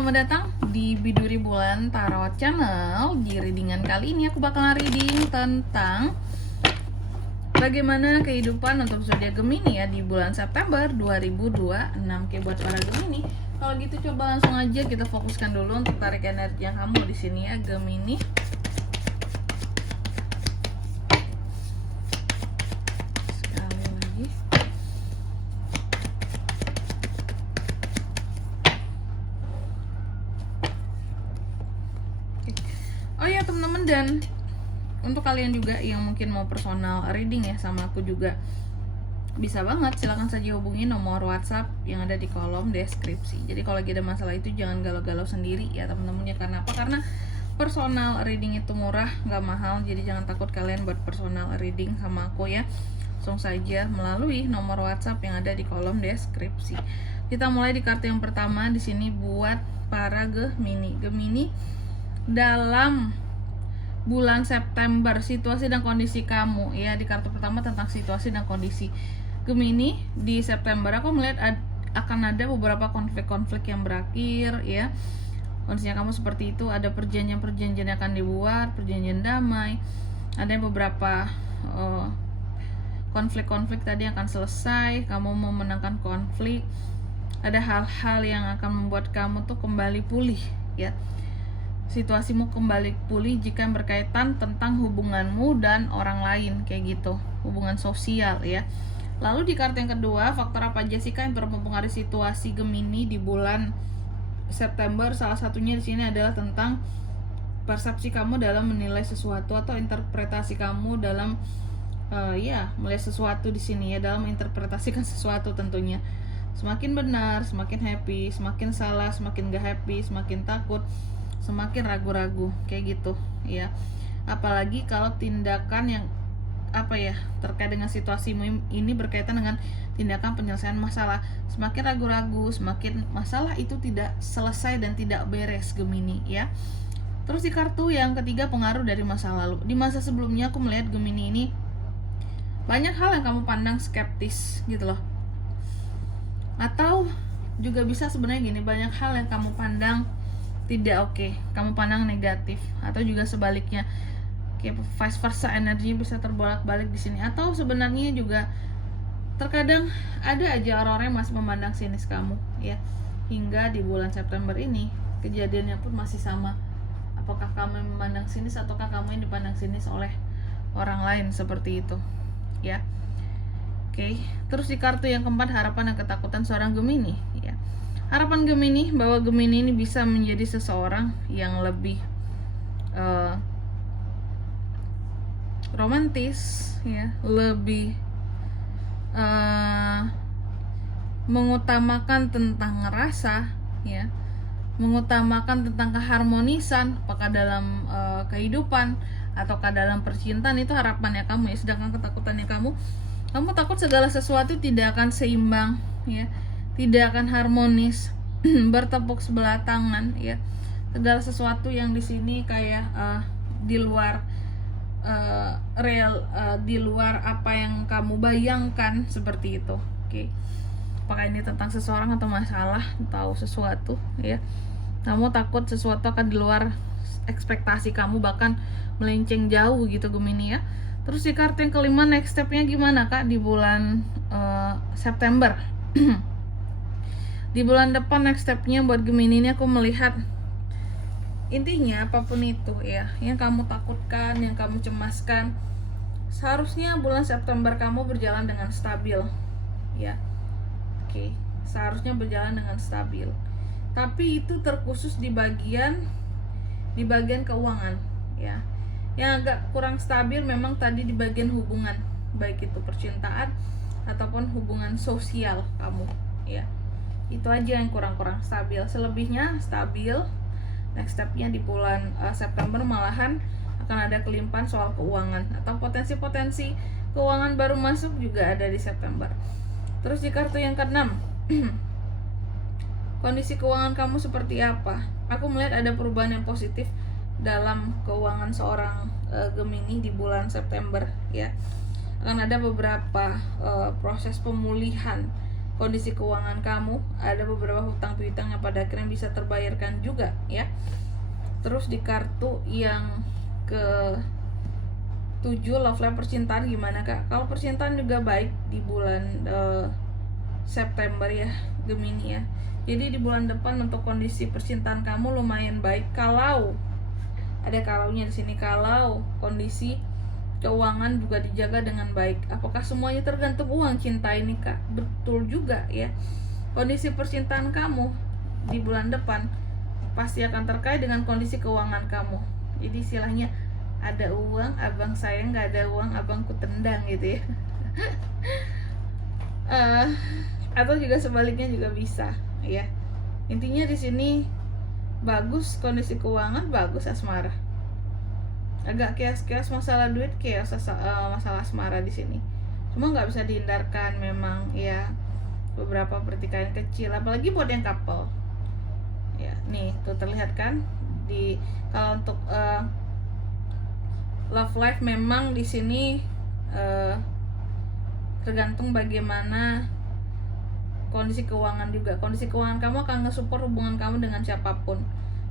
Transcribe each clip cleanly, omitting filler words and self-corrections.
selamat datang di Biduri Bulan Tarot Channel. Di readingan kali ini aku bakalan reading tentang bagaimana kehidupan untuk zodiak Gemini ya di bulan September 2026. Kayak buat para Gemini, kalau gitu coba langsung aja kita fokuskan dulu untuk tarik energi yang kamu di sini ya Gemini. Oh ya teman-teman, dan untuk kalian juga yang mungkin mau personal reading ya sama aku juga bisa banget, silahkan saja hubungi nomor WhatsApp yang ada di kolom deskripsi. Jadi kalau lagi ada masalah itu jangan galau-galau sendiri ya teman-teman ya. Karena apa? Karena personal reading itu murah, nggak mahal. Jadi jangan takut kalian buat personal reading sama aku ya. Langsung saja melalui nomor WhatsApp yang ada di kolom deskripsi. Kita mulai di kartu yang pertama di sini buat para Gemini. Gemini, dalam bulan September situasi dan kondisi kamu ya. Di kartu pertama tentang situasi dan kondisi Gemini di September, aku melihat akan ada beberapa konflik-konflik yang berakhir ya. Kondisinya kamu seperti itu, ada perjanjian-perjanjian yang akan dibuat, perjanjian damai, ada yang beberapa konflik-konflik tadi akan selesai, kamu memenangkan konflik, ada hal-hal yang akan membuat kamu tuh kembali pulih ya. Situasimu kembali pulih jika berkaitan tentang hubunganmu dan orang lain kayak gitu, hubungan sosial ya. Lalu di kartu yang kedua, faktor apa aja sih yang mempengaruhi situasi Gemini di bulan September? Salah satunya di sini adalah tentang persepsi kamu dalam menilai sesuatu atau interpretasi kamu dalam melihat sesuatu di sini ya, dalam menginterpretasikan sesuatu tentunya. Semakin benar, semakin happy, semakin salah, semakin gak happy, semakin takut, semakin ragu-ragu kayak gitu ya. Apalagi kalau tindakan yang terkait dengan situasi ini berkaitan dengan tindakan penyelesaian masalah, semakin ragu-ragu, semakin masalah itu tidak selesai dan tidak beres Gemini ya. Terus di kartu yang ketiga, pengaruh dari masa lalu. Di masa sebelumnya aku melihat Gemini ini banyak hal yang kamu pandang skeptis gitu loh, atau juga bisa sebenarnya gini, banyak hal yang kamu pandang tidak oke, kamu pandang negatif, atau juga sebaliknya kayak vice versa, energinya bisa terbolak-balik di sini. Atau sebenarnya juga terkadang ada aja orang-orang yang masih memandang sinis kamu ya. Hingga di bulan September ini kejadiannya pun masih sama. Apakah kamu yang memandang sinis ataukah kamu yang dipandang sinis oleh orang lain, seperti itu ya. Oke, terus di kartu yang keempat, harapan dan ketakutan seorang Gemini ya. Harapan Gemini bahwa Gemini ini bisa menjadi seseorang yang lebih romantis ya, lebih mengutamakan tentang rasa ya, mengutamakan tentang keharmonisan, apakah dalam kehidupan ataukah dalam percintaan. Itu harapannya kamu ya. Sedangkan ketakutannya kamu takut segala sesuatu tidak akan seimbang ya, tidak akan harmonis, bertepuk sebelah tangan ya. Segala sesuatu yang di sini kayak di luar di luar apa yang kamu bayangkan, seperti itu. Oke. Apakah ini tentang seseorang atau masalah atau sesuatu ya. Kamu takut sesuatu akan di luar ekspektasi kamu, bahkan melenceng jauh gitu Gemini ya. Terus di kartu yang kelima, next stepnya gimana Kak di bulan September? Di bulan depan next stepnya buat Gemini ini aku melihat, intinya apapun itu ya yang kamu takutkan, yang kamu cemaskan, seharusnya bulan September kamu berjalan dengan stabil ya. Oke, seharusnya berjalan dengan stabil. Tapi itu terkhusus di bagian keuangan ya. Yang agak kurang stabil memang tadi di bagian hubungan, baik itu percintaan ataupun hubungan sosial kamu ya. Itu aja yang kurang stabil. Selebihnya stabil. Next stepnya di bulan September malahan akan ada kelimpahan soal keuangan, atau potensi-potensi keuangan baru masuk juga ada di September. Terus di kartu yang keenam, kondisi keuangan kamu seperti apa? Aku melihat ada perubahan yang positif dalam keuangan seorang Gemini di bulan September ya. Akan ada beberapa proses pemulihan kondisi keuangan kamu, ada beberapa hutang piutang yang pada akhirnya bisa terbayarkan juga ya. Terus di kartu yang ke 7, love life percintaan gimana Kak? Kalau percintaan juga baik di bulan September ya, Gemini ya. Jadi di bulan depan untuk kondisi percintaan kamu lumayan baik, kalau ada kalaunya di sini, kalau kondisi keuangan juga dijaga dengan baik. Apakah semuanya tergantung uang cinta ini Kak? Betul juga ya. Kondisi percintaan kamu di bulan depan pasti akan terkait dengan kondisi keuangan kamu. Jadi istilahnya ada uang abang sayang, nggak ada uang abang ku tendang gitu ya. Atau juga sebaliknya juga bisa ya. Intinya di sini bagus kondisi keuangan, bagus asmara. Agak chaos masalah duit, chaos masalah asmara di sini. Cuma nggak bisa dihindarkan memang ya, beberapa pertikaian kecil, apalagi buat yang couple. Ya, nih tuh terlihat kan di kalau untuk love life memang di sini tergantung bagaimana kondisi keuangan juga. Kondisi keuangan kamu akan nge-support hubungan kamu dengan siapapun.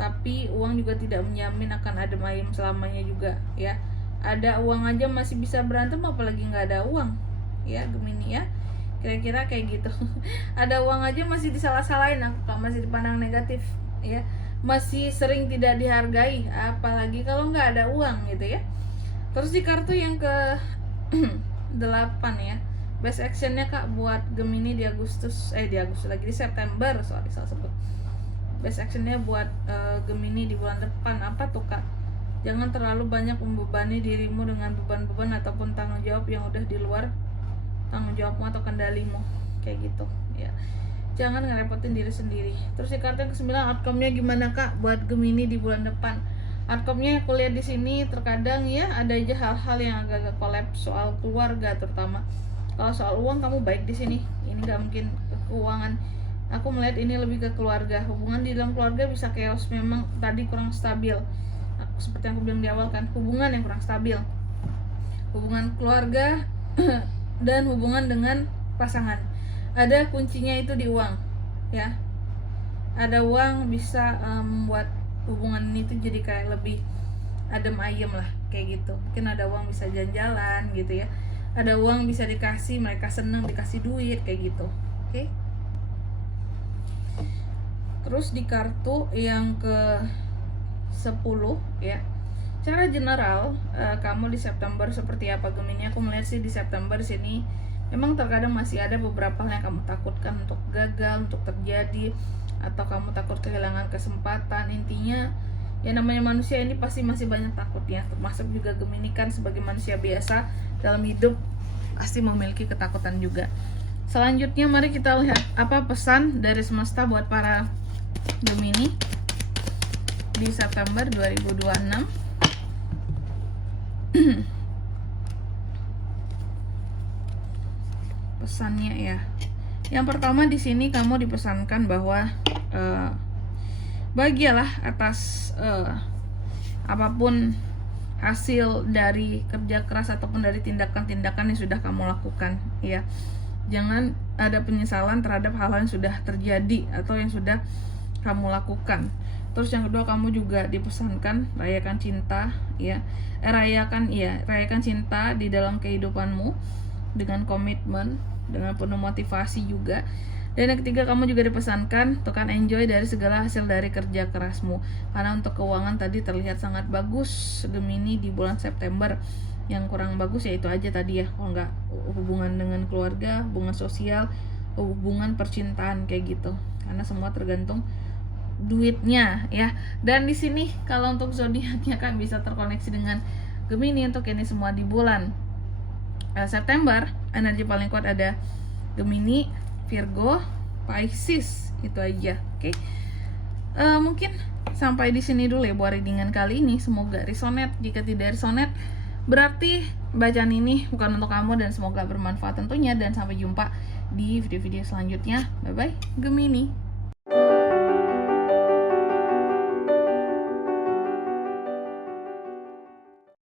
Tapi uang juga tidak menjamin akan adem ayem selamanya juga ya. Ada uang aja masih bisa berantem, apalagi nggak ada uang ya Gemini ya. Kira-kira kayak gitu. Ada uang aja masih disalah-salahin, masih dipandang negatif ya. Masih sering tidak dihargai, apalagi kalau nggak ada uang gitu ya. Terus di kartu yang ke 8 ya, best actionnya Kak buat Gemini di September, salah sebut. Best actionnya buat Gemini di bulan depan apa tuh Kak? Jangan terlalu banyak membebani dirimu dengan beban-beban ataupun tanggung jawab yang udah di luar tanggung jawabmu atau kendalimu, kayak gitu ya. Jangan ngerepotin diri sendiri. Terus di kartu yang ke-9, outcome-nya gimana Kak buat Gemini di bulan depan? Outcome-nya aku lihat di sini terkadang ya ada aja hal-hal yang agak-agak kolaps soal keluarga terutama. Kalau soal uang kamu baik di sini. Ini nggak mungkin ke keuangan. Aku melihat ini lebih ke keluarga. Hubungan di dalam keluarga bisa chaos, memang tadi kurang stabil. Seperti yang aku bilang di awal kan, hubungan yang kurang stabil. Hubungan keluarga dan hubungan dengan pasangan. Ada kuncinya itu di uang ya. Ada uang bisa membuat hubungan ini tuh jadi kayak lebih adem ayem lah, kayak gitu. Mungkin ada uang bisa jalan-jalan gitu ya. Ada uang bisa dikasih, mereka seneng dikasih duit kayak gitu. Oke. Terus di kartu yang ke 10 ya. Secara general kamu di September seperti apa Gemini? Aku melihat sih di September sini memang terkadang masih ada beberapa hal yang kamu takutkan untuk gagal, untuk terjadi, atau kamu takut kehilangan kesempatan. Intinya ya namanya manusia ini pasti masih banyak takutnya, termasuk juga Gemini kan sebagai manusia biasa dalam hidup pasti memiliki ketakutan juga. Selanjutnya mari kita lihat apa pesan dari semesta buat para Gemini di September 2026. Pesannya ya. Yang pertama di sini kamu dipesankan bahwa bahagialah atas apapun hasil dari kerja keras ataupun dari tindakan-tindakan yang sudah kamu lakukan ya. Jangan ada penyesalan terhadap hal-hal yang sudah terjadi atau yang sudah kamu lakukan. Terus yang kedua kamu juga dipesankan rayakan cinta ya. Rayakan cinta di dalam kehidupanmu dengan komitmen, dengan penuh motivasi juga. Dan yang ketiga kamu juga dipesankan untuk kan enjoy dari segala hasil dari kerja kerasmu. Karena untuk keuangan tadi terlihat sangat bagus Gemini di bulan September. Yang kurang bagus ya itu aja tadi ya. Kalau nggak hubungan dengan keluarga, hubungan sosial, hubungan percintaan kayak gitu. Karena semua tergantung duitnya ya. Dan di sini kalau untuk zodiaknya kan bisa terkoneksi dengan Gemini untuk ini semua di bulan September. Energi paling kuat ada Gemini, Virgo, Pisces, itu aja. Oke. Mungkin sampai di sini dulu ya buat readingan kali ini. Semoga resonate. Jika tidak resonate, berarti bacaan ini bukan untuk kamu dan semoga bermanfaat tentunya. Dan sampai jumpa di video-video selanjutnya. Bye bye Gemini.